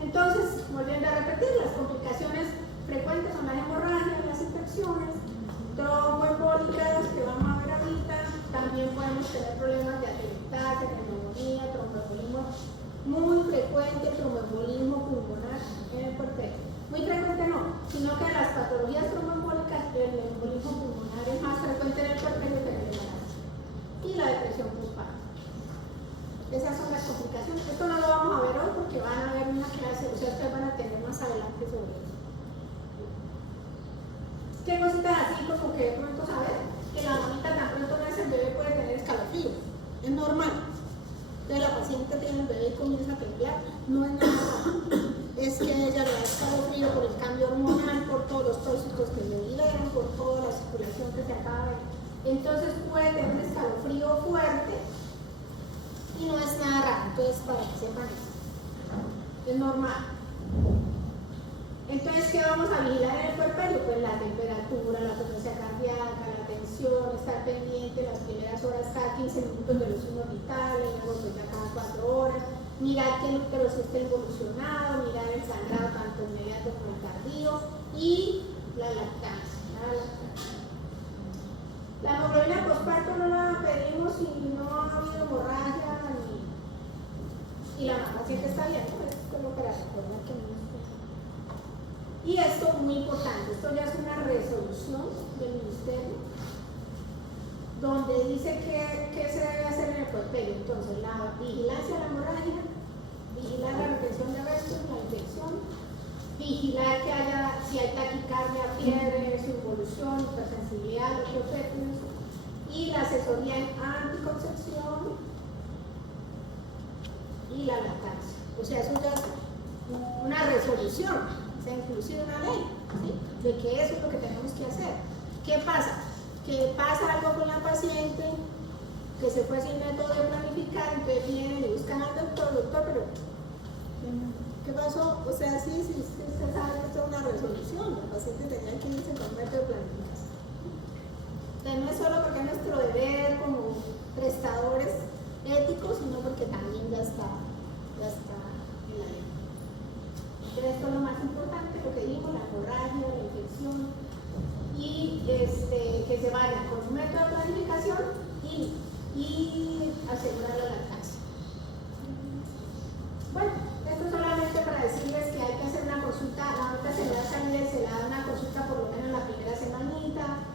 Entonces, volviendo a repetir, las complicaciones frecuentes son las hemorragias, las infecciones, tromboembólicas, que vamos a ver ahorita. También podemos tener problemas de atelectasia, neumonía, tromboembolismo muy frecuente, tromboembolismo pulmonar en el puerperio. Muy frecuente no, sino que las patologías tromboembólicas, el embolismo pulmonar es más frecuente en el puerperio que en el embarazo. Y la depresión postparto. Esas son las complicaciones. Esto no lo vamos a ver hoy porque van a ver una clase, o sea, ustedes van a tener más adelante sobre eso. ¿Qué cositas así como que de pronto saber? Que la mamita tan pronto nace, el bebé puede tener escalofríos. Es normal. Entonces la paciente tiene el bebé y comienza a temblar. No es nada raro. Es que ella le da escalofrío por el cambio hormonal, por todos los tóxicos que le liberan, por toda la circulación que se acaba de... Entonces puede tener un escalofrío fuerte y no es nada raro. Entonces, para que sepan eso, es normal. Entonces, ¿qué vamos a vigilar en el puerperio? Pues la temperatura, la frecuencia cardíaca, la tensión, estar pendiente las primeras horas, cada 15 minutos de los signos vitales, luego pues ya cada 4 horas, mirar que el útero sí esté evolucionado, mirar el sangrado tanto inmediato como el tardío y la lactancia. La hemoglobina postparto no la pedimos si no ha habido hemorragia y la paciente está bien, ¿no? Es como para recordar que no está. Y esto es muy importante, esto ya es una resolución del ministerio donde dice que se debe hacer en el puerperio. Entonces, la vigilancia de la hemorragia, vigilar la retención de restos, la infección, vigilar que haya, si hay taquicardia, fiebre, su involución, hipersensibilidad, los fetos, y la asesoría en anticoncepción y la lactancia. O sea, eso ya es una resolución, o sea, inclusive una ley, ¿sí? De que eso es lo que tenemos que hacer. ¿Qué pasa? Que pasa algo con la paciente, que se fue sin método de planificar, entonces vienen y buscan al doctor, pero ¿qué pasó? O sea, sí, usted sabe que esto es una resolución, la paciente tenía que irse con método de planificación. Entonces no es solo porque es nuestro deber como prestadores éticos, sino porque también ya está en la ley. Entonces esto es lo más importante, lo que dijimos, la hemorragia, la infección, y que se vaya con un método de planificación y asegurar la lactancia. Bueno, esto solamente para decirles que hay que hacer una consulta, la mamita se le da una consulta por lo menos la primera semanita,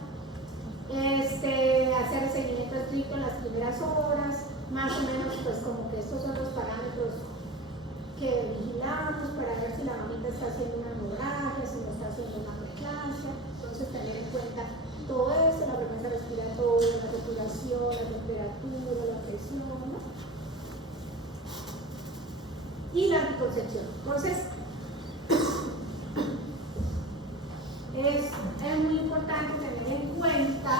hacer el seguimiento estricto en las primeras horas, más o menos pues como que estos son los parámetros que vigilamos para ver si la mamita está haciendo una hemorragia, si no está haciendo una preeclampsia. Entonces tener en cuenta todo esto, la frecuencia respiratoria, la saturación, la temperatura, la presión, ¿no? Y la anticoncepción. Entonces, es muy importante tener en cuenta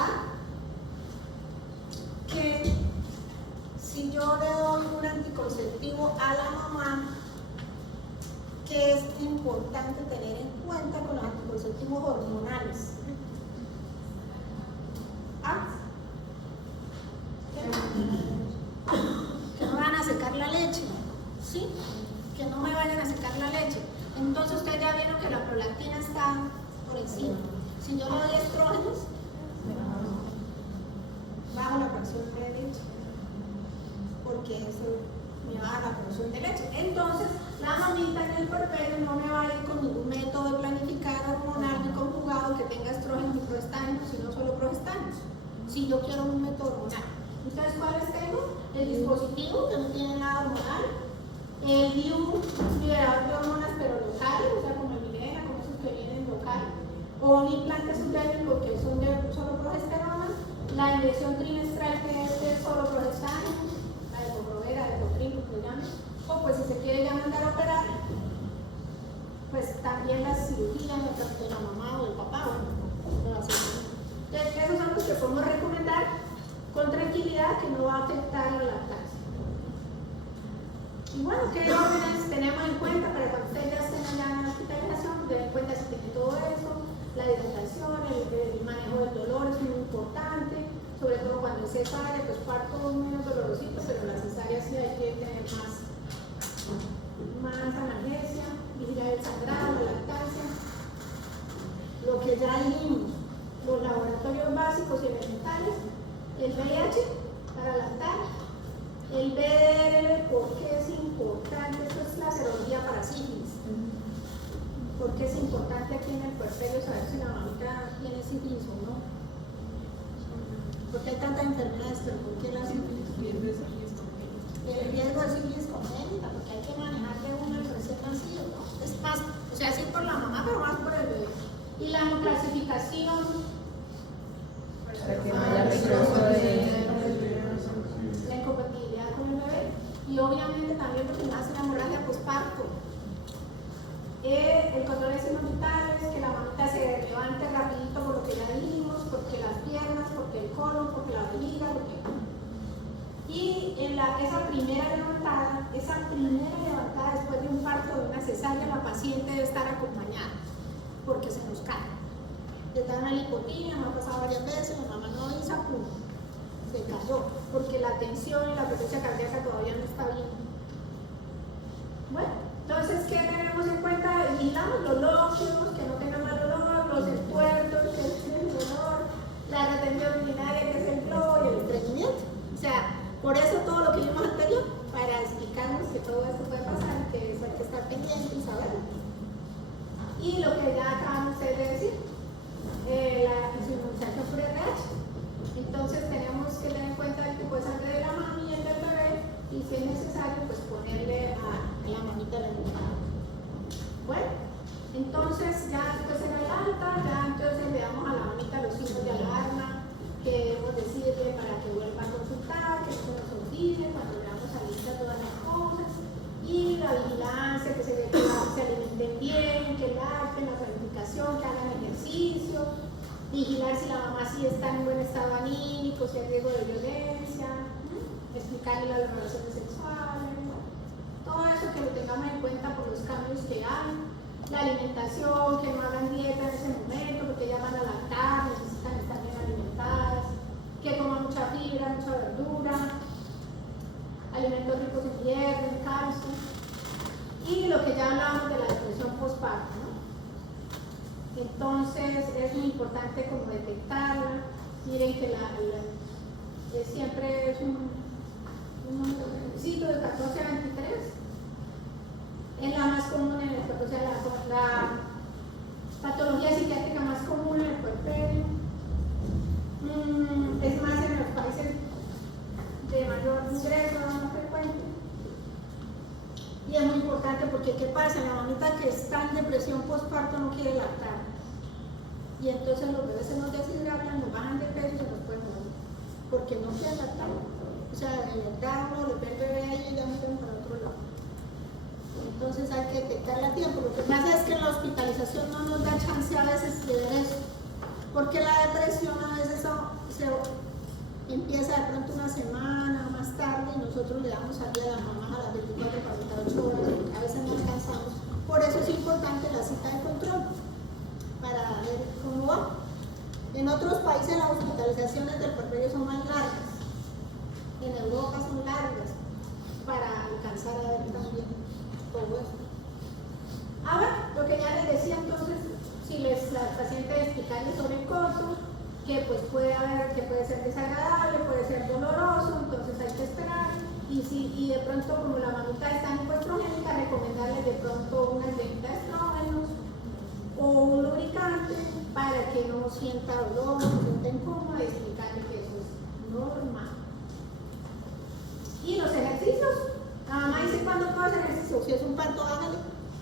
que importante tener en cuenta con los anticonceptivos hormonales? ¿Ah? Que no van a secar la leche, ¿sí? Que no me vayan a secar la leche. Entonces ustedes ya vieron que la prolactina está por encima. Si yo le doy estrógenos, bajo la producción de leche, porque eso me baja la producción de leche. Entonces, la mamita en el puerperio no me va a ir con ningún método de planificar hormonal ni conjugado que tenga estrógenos y progestágenos, sino solo progestágenos. Si yo quiero un método hormonal. ¿Ustedes cuáles tengo? El dispositivo, que no tiene nada hormonal. El DIU, liberador de hormonas, pero locales, o sea, como el Mirena, como esos que vienen locales. O un implante subdérmico, que son de solo progesterona. La inyección trimestral, que es de solo progestágeno, la de Corrovera, de Cotril, que llaman. O pues si se quiere ya mandar a operar, pues también la cirugía de la mamá o del papá, bueno, entonces, esos son los que podemos recomendar con tranquilidad, que no va a afectar la lactancia. Y bueno, ¿qué órdenes tenemos en cuenta para cuando ustedes ya estén allá en la hospitalización? Tener en cuenta si tiene todo eso, la hidratación, el manejo del dolor es muy importante, sobre todo cuando es cesárea, pues parto menos dolorosito, pero la cesárea sí hay que tener más analgesia, vigilar el sangrado, la lactancia. Lo que ya dijimos, los laboratorios básicos y elementales, el VIH para lactar, el BDR, ¿por qué es importante? Esto es la serología para sífilis. ¿Por qué es importante aquí en el puerperio saber si la mamita tiene sífilis o no? Porque hay tantas enfermedades, pero ¿por qué la sífilis? El riesgo de sífilis congénita, porque hay que manejar de uno el recién nacido, ¿no? Es más, o sea, sí por la mamá, pero más por el bebé. Y la clasificación, Para que no haya retroceso la incompatibilidad con el bebé, y obviamente también porque nace la hemorragia posparto. El control de signos vitales, que la mamita se levante rapidito por lo que ya dijimos, porque las piernas, porque el colon, porque la vejiga, porque... Y en esa primera levantada después de un parto, de una cesárea, la paciente debe estar acompañada, porque se nos cae. Le dan la lipotimia, me ha pasado varias veces, la mamá no hizo, pum, se cayó, porque la tensión y la frecuencia cardíaca todavía no está bien. Bueno, entonces, ¿qué tenemos en cuenta? Vigilamos los lóculos, que no tengan mal olor, los espuertos, que es el olor, la retención urinaria, que es el globo, y el estreñimiento. O sea, por eso todo lo que vimos anterior, para explicarnos que todo esto puede pasar, que eso hay que estar pendiente y saberlo. Y lo que ya acaban ustedes de decir, la inmunización por RH. Entonces tenemos que tener en cuenta el tipo de sangre de la mami y el del bebé, y si es necesario, pues ponerle a la mamita la inmunidad. Bueno, entonces ya después en el alta, ya entonces le damos a la mamita los signos de alarma que debemos decirle para que vuelva a consultar, que no se nos olvide, cuando veamos a lista todas las cosas, y la vigilancia, que se alimenten bien, que lacten, la planificación, que hagan ejercicio, vigilar si la mamá sí está en buen estado anímico, si hay riesgo de violencia, explicarle las relaciones sexuales, todo eso que lo tengamos en cuenta por los cambios que hay, la alimentación, que no hagan dieta en ese momento, porque ellas van a lactar, necesitan estar bien alimentadas, que coman mucha fibra, mucha verdura, alimentos ricos en hierro, en calcio, y lo que ya hablamos de la depresión postparto, ¿no? Entonces es muy importante como detectarla. Miren que siempre es un ciclo de 14 a 23. Es la más común en el puerperio, o sea, la patología psiquiátrica más común en el puerperio. Es más en los países de mayor ingreso, más frecuente. Y es muy importante porque, ¿qué pasa? La mamita que está en depresión postparto no quiere lactar. Y entonces los bebés se nos deshidratan, nos bajan de peso y se nos pueden morir. Porque no quieren lactar. O sea, de verdad uno le ve el bebé ahí y ya no tienen para otro lado. Entonces hay que detectarla a tiempo. Lo que pasa es que la hospitalización no nos da chance a veces de ver eso. Porque la depresión a veces se empieza de pronto una semana más tarde y nosotros le damos al día a la mamá a las 24 48 horas, a veces no alcanzamos Por eso es importante la cita de control, para ver cómo va. En otros países las hospitalizaciones del puerperio son más largas, en Europa son largas, para alcanzar a ver también todo esto. Ahora, lo que ya les decía entonces, si la paciente explicarles sobre el coto, que pues puede ser desagradable, puede ser doloroso, entonces hay que esperar. Y de pronto, como la mamita está en hipoestrogénica, recomendarles de pronto una inyección de estrógenos o un lubricante para que no sienta dolor, no se sienta incómoda, y explicarle que eso es normal. Y los ejercicios, la mamá dice cuándo puedo hacer ejercicio, si es un parto hágale,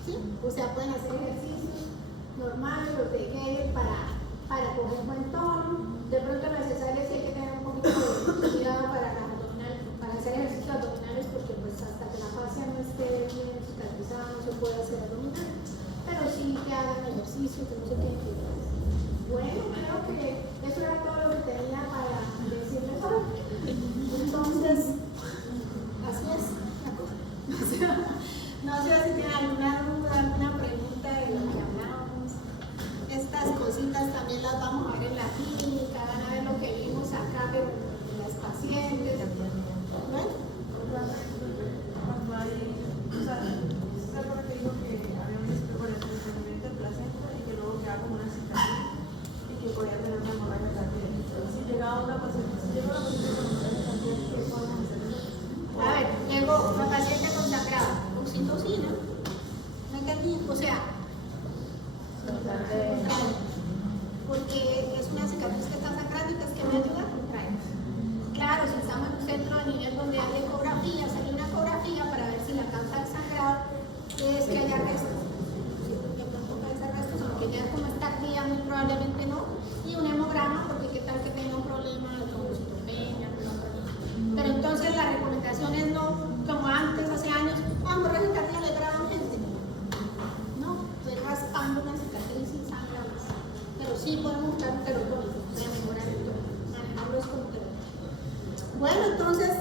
¿sí? O sea, pueden hacer ejercicios normales, los de Hegel para coger buen tono. De pronto en la cesárea sí hay que tener un poquito de cuidado para hacer ejercicios abdominales, porque pues hasta que la fascia no esté bien cicatrizada no se puede hacer abdominal, pero sí que hagan ejercicio, que no se queden quietos. Bueno, creo que eso era todo lo que tenía para decirles hoy. Entonces, así es la cosa. No sé si tienen alguna pregunta de lo que hablábamos. Estas cositas también las vamos a ver en la clínica, van a ver lo que vimos acá de las pacientes. Cuando hay, o sea, ¿se acuerda que dijo que había un desprendimiento de placenta y que luego quedaba como una cicatriz y que podía tener una hemorragia cardíaca? Si llegaba una paciente con hemorragia cardíaca, ¿qué podemos hacer? A ver, llegó una paciente consagrada, oxitocina, ¿me entendí? O sea, porque es una cicatriz que está sangrando y que es que me ayuda a contraer. Claro, si estamos en un centro de nivel donde hay ecografías, hay una ecografía para ver si la causa del sangrado es que haya restos. Sí, porque pronto puede ser restos, aunque ya como está tardía, muy probablemente no. Y un hemograma, porque qué tal que tenga un problema de trombocitopenia, pero entonces la recomendación es no, como antes, hace años, hemorragia cardíaca le graba urgente. No, estoy raspando una cicatriz sin sangre más. Pero sí podemos buscar un terotónico, o sea, mejorar el tono, manejarlo es como terotónico. Bueno, entonces